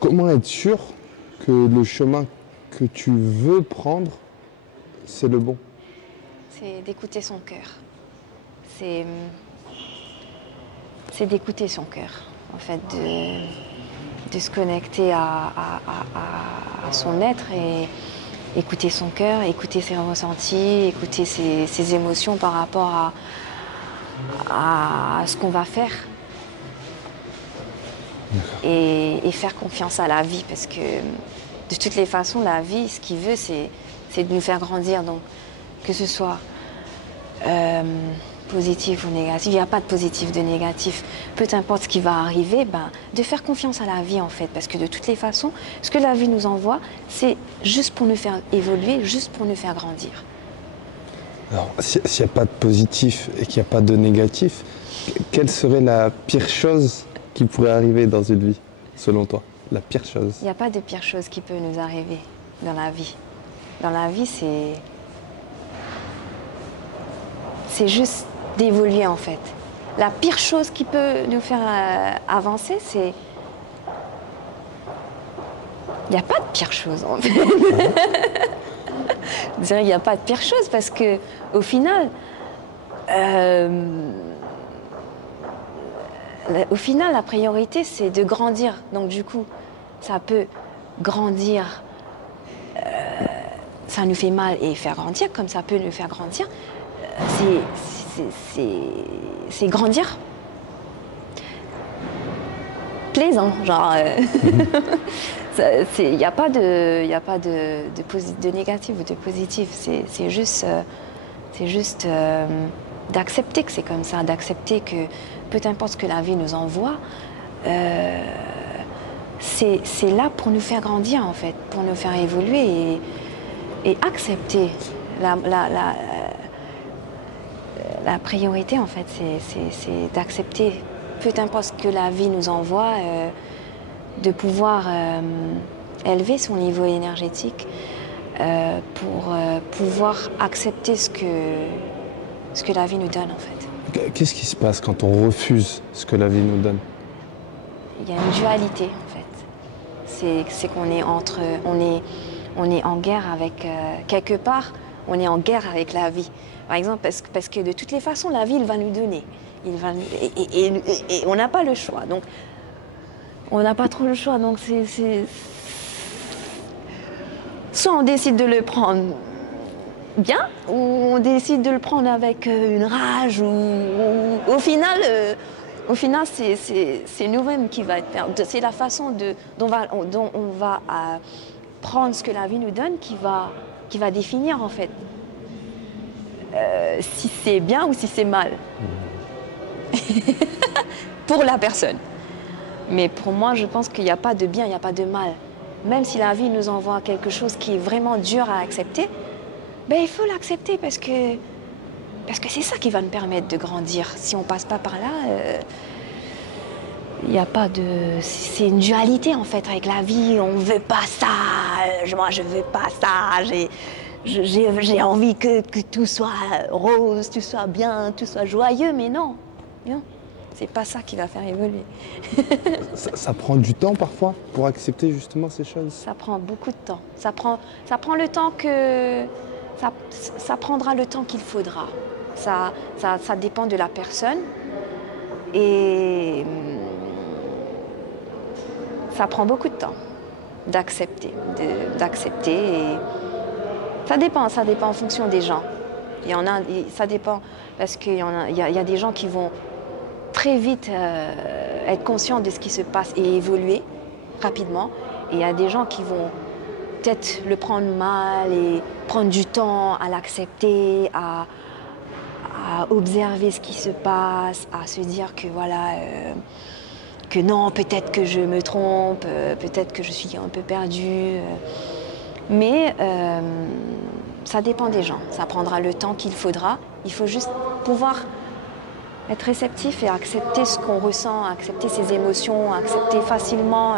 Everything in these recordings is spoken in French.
Comment être sûr que le chemin que tu veux prendre, c'est le bon? C'est d'écouter son cœur. C'est d'écouter son cœur, en fait, de se connecter à son être et écouter son cœur, écouter ses ressentis, écouter ses émotions par rapport à ce qu'on va faire. Et faire confiance à la vie, parce que de toutes les façons, la vie, ce qu'il veut, c'est de nous faire grandir. Donc, que ce soit positif ou négatif, il n'y a pas de positif, de négatif. Peu importe ce qui va arriver, de faire confiance à la vie, en fait. Parce que de toutes les façons, ce que la vie nous envoie, c'est juste pour nous faire évoluer, juste pour nous faire grandir. Alors, s'il n'y a pas de positif et qu'il n'y a pas de négatif, quelle serait la pire chose qui pourrait arriver dans une vie, selon toi? La pire chose. Il n'y a pas de pire chose qui peut nous arriver dans la vie. Dans la vie, c'est juste d'évoluer, en fait. La pire chose qui peut nous faire avancer, c'est... Il n'y a pas de pire chose, en fait. Je dirais qu'il n'y a pas de pire chose parce que, au final, la priorité, c'est de grandir. Donc, du coup, ça peut grandir, ça nous fait mal et faire grandir, comme ça peut nous faire grandir. C'est grandir plaisant, genre. Il n'y a pas de négatif ou de positif. C'est juste d'accepter que c'est comme ça, d'accepter que peu importe ce que la vie nous envoie, c'est là pour nous faire grandir, en fait, pour nous faire évoluer et accepter la priorité, en fait, c'est d'accepter, peu importe ce que la vie nous envoie, de pouvoir élever son niveau énergétique pour pouvoir accepter ce que la vie nous donne, en fait. Qu'est-ce qui se passe quand on refuse ce que la vie nous donne? Il y a une dualité, en fait. C'est qu'on est on est en guerre avec, quelque part, on est en guerre avec la vie. Par exemple, parce que de toutes les façons, la vie, il va nous donner. Et on n'a pas le choix. Donc, on n'a pas trop le choix. Donc, soit on décide de le prendre bien, ou on décide de le prendre avec une rage, ou au final, c'est nous-mêmes qui va être perdus. C'est la façon dont on va prendre ce que la vie nous donne qui va définir, en fait, si c'est bien ou si c'est mal pour la personne. Mais pour moi, je pense qu'il n'y a pas de bien, il n'y a pas de mal. Même si la vie nous envoie quelque chose qui est vraiment dur à accepter, il faut l'accepter parce que c'est ça qui va nous permettre de grandir. Si on ne passe pas par là, il n'y a pas de... C'est une dualité, en fait, avec la vie. On ne veut pas ça, moi je ne veux pas ça, j'ai envie que tout soit rose, tout soit bien, tout soit joyeux, mais non. C'est pas ça qui va faire évoluer. Ça prend du temps parfois pour accepter justement ces choses? Ça prend beaucoup de temps. Ça prend le temps que... Ça prendra le temps qu'il faudra. Ça dépend de la personne. Et ça prend beaucoup de temps d'accepter. Et ça dépend en fonction des gens. Ça dépend parce qu'il y a des gens qui vont très vite être conscients de ce qui se passe et évoluer rapidement. Et il y a des gens qui vont peut-être le prendre mal et prendre du temps à l'accepter, à observer ce qui se passe, à se dire que voilà, que non, peut-être que je me trompe, peut-être que je suis un peu perdue. Mais ça dépend des gens, ça prendra le temps qu'il faudra. Il faut juste pouvoir être réceptif et accepter ce qu'on ressent, accepter ses émotions, accepter facilement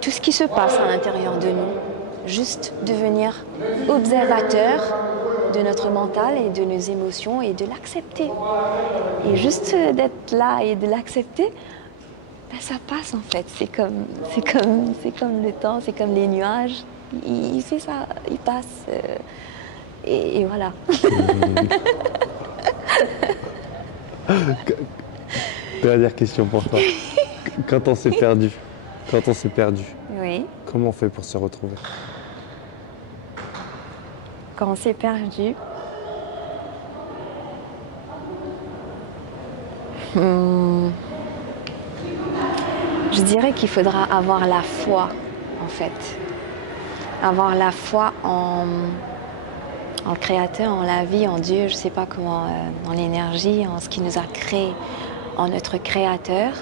tout ce qui se passe à l'intérieur de nous. Juste devenir observateur de notre mental et de nos émotions et de l'accepter. Et juste d'être là et de l'accepter, ben, ça passe en fait. C'est comme le temps, c'est comme les nuages. Il fait ça, il passe. Et voilà. Dernière question pour toi. Quand on s'est perdu, Oui. comment on fait pour se retrouver? Quand on s'est perdu, je dirais qu'il faudra avoir la foi, en fait. Avoir la foi en le Créateur, en la vie, en Dieu, je ne sais pas comment, en l'énergie, en ce qui nous a créé, en notre Créateur.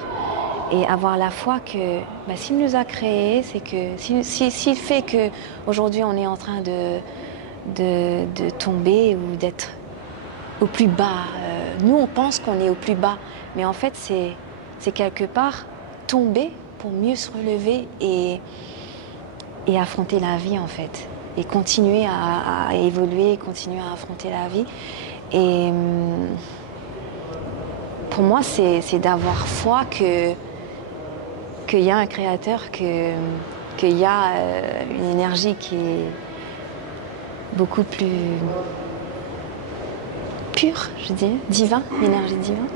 Et avoir la foi que bah, s'il nous a créés, c'est que s'il fait qu'aujourd'hui on est en train de tomber ou d'être au plus bas, nous on pense qu'on est au plus bas, mais en fait c'est quelque part tomber pour mieux se relever et affronter la vie en fait. Et continuer à évoluer, continuer à affronter la vie. Et pour moi, c'est d'avoir foi qu'il y a un créateur, qu'il y a une énergie qui est beaucoup plus pure, je dirais, divin, une énergie divine,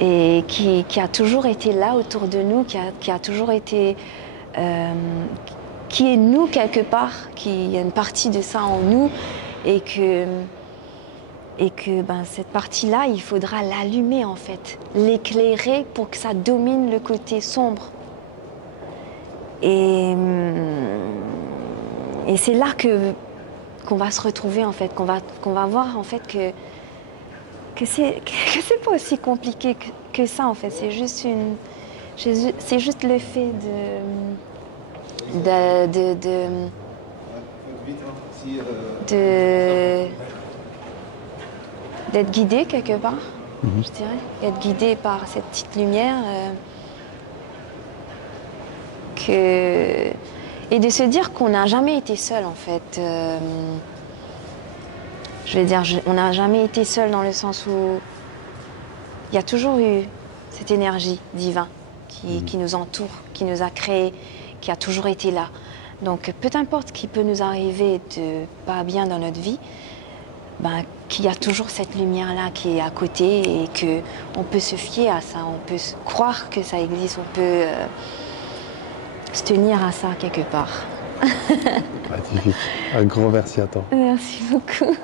et qui a toujours été là autour de nous, qui a toujours été... qui est nous quelque part, qu'il y a une partie de ça en nous, et que ben, cette partie-là, il faudra l'allumer en fait, l'éclairer pour que ça domine le côté sombre. Et c'est là qu'on va se retrouver en fait, qu'on va voir en fait que c'est pas aussi compliqué que ça en fait. C'est juste le fait d'être guidé quelque part, je dirais, être guidé par cette petite lumière et de se dire qu'on n'a jamais été seul en fait. Je vais dire, on n'a jamais été seul dans le sens où il y a toujours eu cette énergie divine qui nous entoure, qui nous a créés, qui a toujours été là. Donc peu importe ce qui peut nous arriver de pas bien dans notre vie, ben, qu'il y a toujours cette lumière-là qui est à côté et qu'on peut se fier à ça, on peut croire que ça existe, on peut se tenir à ça quelque part. Magnifique. Un grand merci à toi. Merci beaucoup.